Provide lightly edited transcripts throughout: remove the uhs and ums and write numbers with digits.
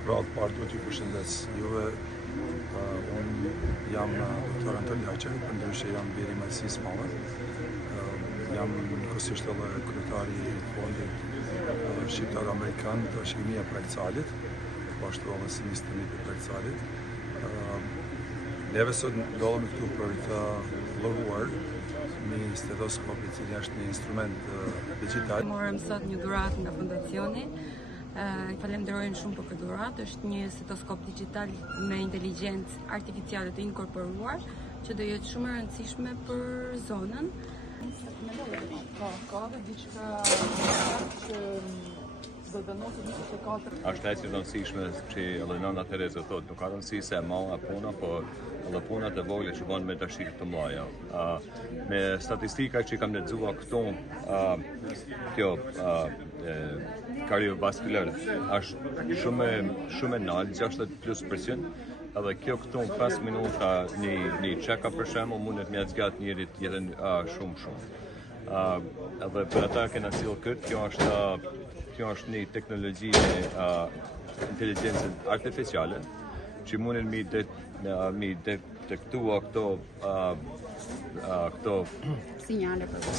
Pra të parë duhet ju përshëndes juve, unë jam doktor Anton Laqe, përndryshe jam biri Majësisë Madhe. Jam njëkohësisht edhe kryetari i fondit shqiptar-amerikan të shkrimia Pregcalit, po ashtu edhe si sistemi i Pregcalit. Neve sot ndodhemi këtu për të vlogguar me stetoskop, i cili është një instrument digital. Morëm sot një dhuratë nga fondacioni. I falenderojmë shumë për këtë dhuratë. Është një stetoskop digital me inteligjencë artificiale të inkorporuar, që do jetë shumë e rëndësishme për zonën. Ka dhe diçka që do të nëse diçka që ka të... Është e rëndësishme që edhe nëna Tereza thotë, nuk ka rëndësi se ma e puna, po edhe punat e vogla që bën me dashuri të mëdha. Me statistika që kam lexuar këtu, kjo kardiovaskular është shumë e lartë, 60+%. Edhe kjo këtu 5 minuta një check-up për shembull mundet me zgjat njerit jetën shumë. Edhe për ata që na sill këtë, kjo është një teknologji inteligjencë artificiale që mundet mi detektua këto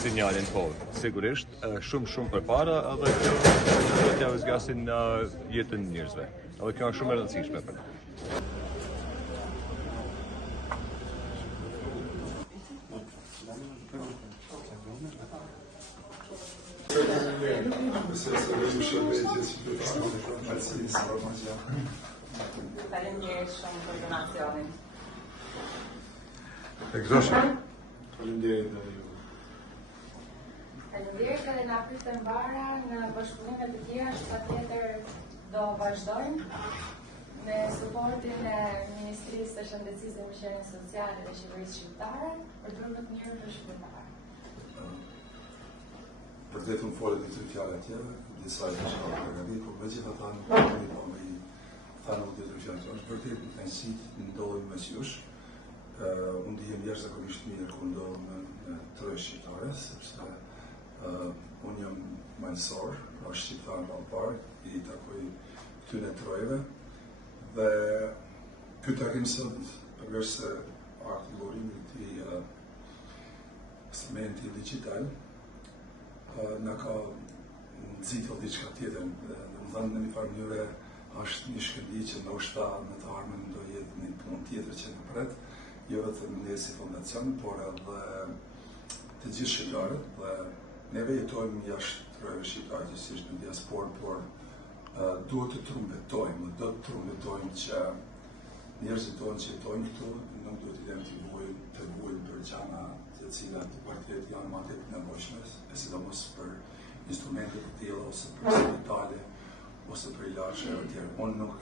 sinjalin po, sigurisht, shumë përpara, edhe kjo do t'ja zgjasin jetën e njerëzve. Edhe kjo është shumë e rëndësishme për ne. Faleminderit shumë për donacionin. Faleminderit dhe ju. Faleminderit edhe na pyetën bara në bashkëpunime të tjera që patjetër do vazhdojmë me suportin e Ministrisë së Shëndetësisë dhe Mbështetjes Sociale dhe Qeverisë Shqiptare për të më të mirë për shqiptarët. Për të unë folet i të fjallë atjeve, disa e të shkallë përgatit, por me gjitha ta nuk të me i thanë u të të fjallë të është për të në nësit në ndodhën me qysh. Unë dihem jashtë zakonisht mirë ku ndodhën në trojë shqiptare, sepse unë jam majnësor, pra shqiptarë më parë, i takoj këtyne trojëve, dhe këtë takim sot përveç se artikullimi të instrumenti digital, në ka nëzitë o diçka tjetër, dhe më dhënë në një farë mënyre është një shkëndi që në ushta në të armën do jetë një punë tjetër që në pret, jo vetëm ne si fondacion, por edhe të gjithë shqiptarët, dhe neve jetojmë jashtë trojëve shqiptarë gjithësisht në diasporë, por duhet të trumbetojmë, do të trumbetojmë që njerëzit tonë që jetojnë këtu nuk duhet të vujnë për gjana të cilat partijet janë ma të nevojshme, e sidomos për instrumentet të tilla ose për spitale ose për ilaçe e tjerë. Unë nuk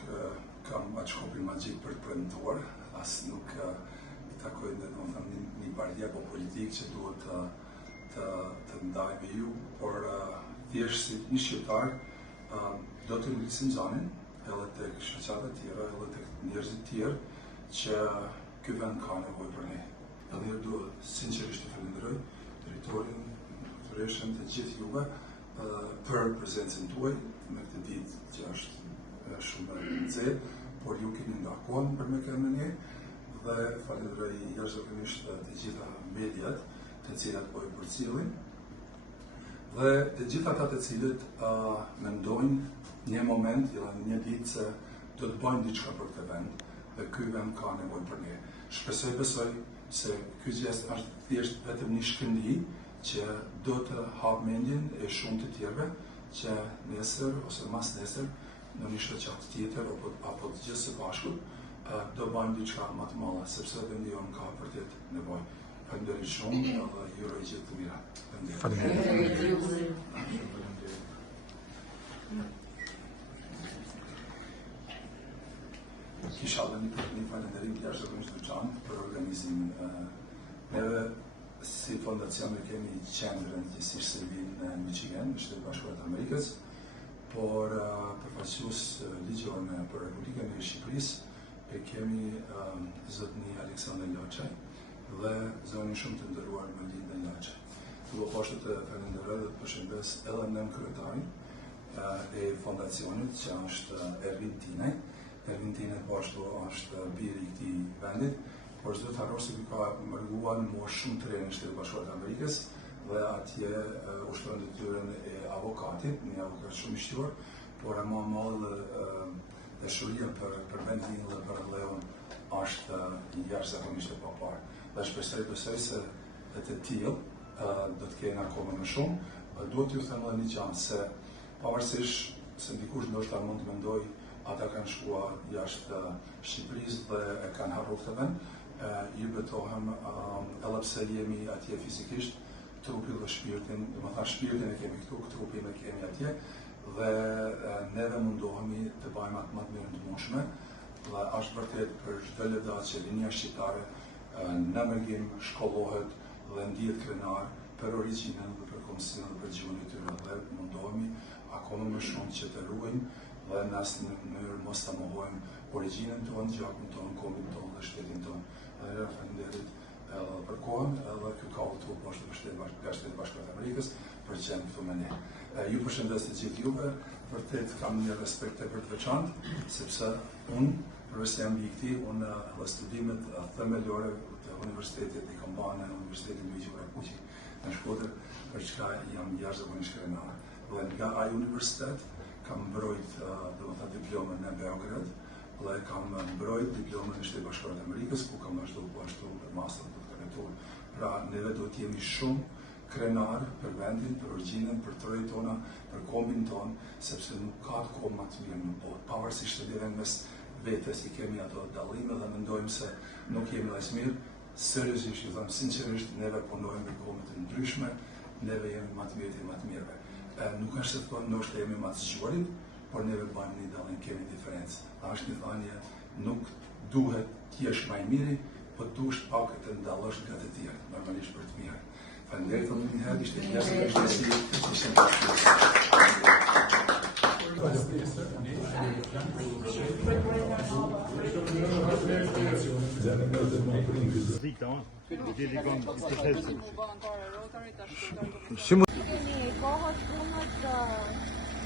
kam atë shkopin magjik për të premtuar, as nuk i takoj një parti apo politik që duhet të ndaj me ju, por thjesht si një shqiptar do të ngrisin gjanin edhe tek shoqata të tjera, edhe tek njerëzit tjerë që ky vend ka nevojë për ne. Edhe njërë duhet sinqerisht të falenderoj drejtorin, doktoreshën, të gjithë juve për prezencën tuaj me këtë ditë që është shumë e nxehtë, por ju keni ngarkuar për me kënë një, dhe falenderoj jashtëzakonisht të gjitha mediat të cilat po i përcjellin, dhe të gjitha ata të cilët mendojnë një moment, një ditë se do të bëjnë diçka për këtë vend, dhe ky vend ka nevojë për ne. Besoj se ky gjest është thjesht vetëm një shkëndi që do të hap mendjen e shumë të tjerëve që nesër ose mas nesër në një shoqat tjetër apo të gjithë së bashku do bëjmë diçka më të madhe, sepse vendi jonë ka vërtet nevojë. Faleminderit shumë dhe ju uroj gjithë të mira. Faleminderit. Kisha dhe një falenderim të jashtëzakonisht të veçantë për organizimin. Neve si fondacion kemi qendrën gjithësisht Servin në Michigan, në Shtetet Bashkuara të Amerikës, por përfaqësues ligjor për Republikën e Shqipërisë e kemi zotni Aleksandër Laqe dhe zonin shumë të nderuar Melinda Laqe. Do poshtë të falenderoj dhe të përshëndes edhe nën kryetarin e fondacionit që është Ervin Tine. Ervin Tine po ashtu është biri i këtij vendit, por s'do të harrosh se ka mërguar në moshë shumë të re në Shtetet Bashkuara të Amerikës dhe atje ushtron detyrën e avokatit, një avokat shumë i shquar, por e më madh dashuria për vendin dhe për vleun është jashtëzakonisht e paparë. Dhe besoj se të tillë do të kenë akoma më shumë. Duhet t'ju them edhe një gjë se pavarësisht se dikush ndoshta mund të mendoj ata kanë shkuar jashtë Shqipërisë dhe e kanë harruar këtë vend, ju betohem edhe pse jemi atje fizikisht, trupi dhe shpirtin, domethënë shpirtin e kemi këtu, trupin e kemi atje dhe neve mundohemi të bëjmë atë më të mirë të mundshme dhe është vërtet për çdo lëndat që linia shqiptare në mërgim shkollohet dhe ndihet krenar për origjinën dhe për komisinë dhe për gjuhën e tyre dhe mundohemi akoma më shumë që të ruajmë dhe në asnjë mënyrë mos ta mohojmë origjinën tonë, gjakun tonë, kombin tonë dhe shtetin tonë. Dhe faleminderit edhe për kohën, edhe ky ka udhëtuar poshtë Shtetet Bashkuara të Amerikës për të qenë këtu me ne. Ju përshëndes të gjithë juve, vërtet kam një respekt tepër të veçantë, sepse unë, përveç se jam mbi unë edhe studimet themelore të universitetit i kam bërë në Universitetin Luigi Varakuqi në Shkodër, për çka jam jashtëzakonisht krenar. Dhe nga ai universitet kam mbrojt diplomën në Beograd dhe kam mbrojt diplomën në Shtetet Bashkuara të Amerikës, ku kam vazhduar po ashtu për master doktoratur. Pra neve do të jemi shumë krenar për vendin, për origjinën, për trojet tona, për kombin ton, sepse nuk ka të kohë më të mirë në botë. Pavarësisht të edhe mes vetes i kemi ato dallime dhe mendojmë se nuk jemi as mirë, seriozisht ju them sinqerisht, neve punojmë për kohë të ndryshme, neve jemi më të mirë më të mirëve. Nuk është se thonë ndoshta jemi më të zgjuarit, por neve bëjmë një dallim, kemi diferencë. Është një thënie, nuk duhet të jesh më i miri, po duhet pak të ndallosh nga të tjerë, normalisht për të mirë. Faleminderit edhe një herë, ishte një Keni kohët punët,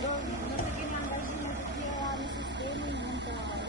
nëse keni angazhime të tjera në sistemin, mund të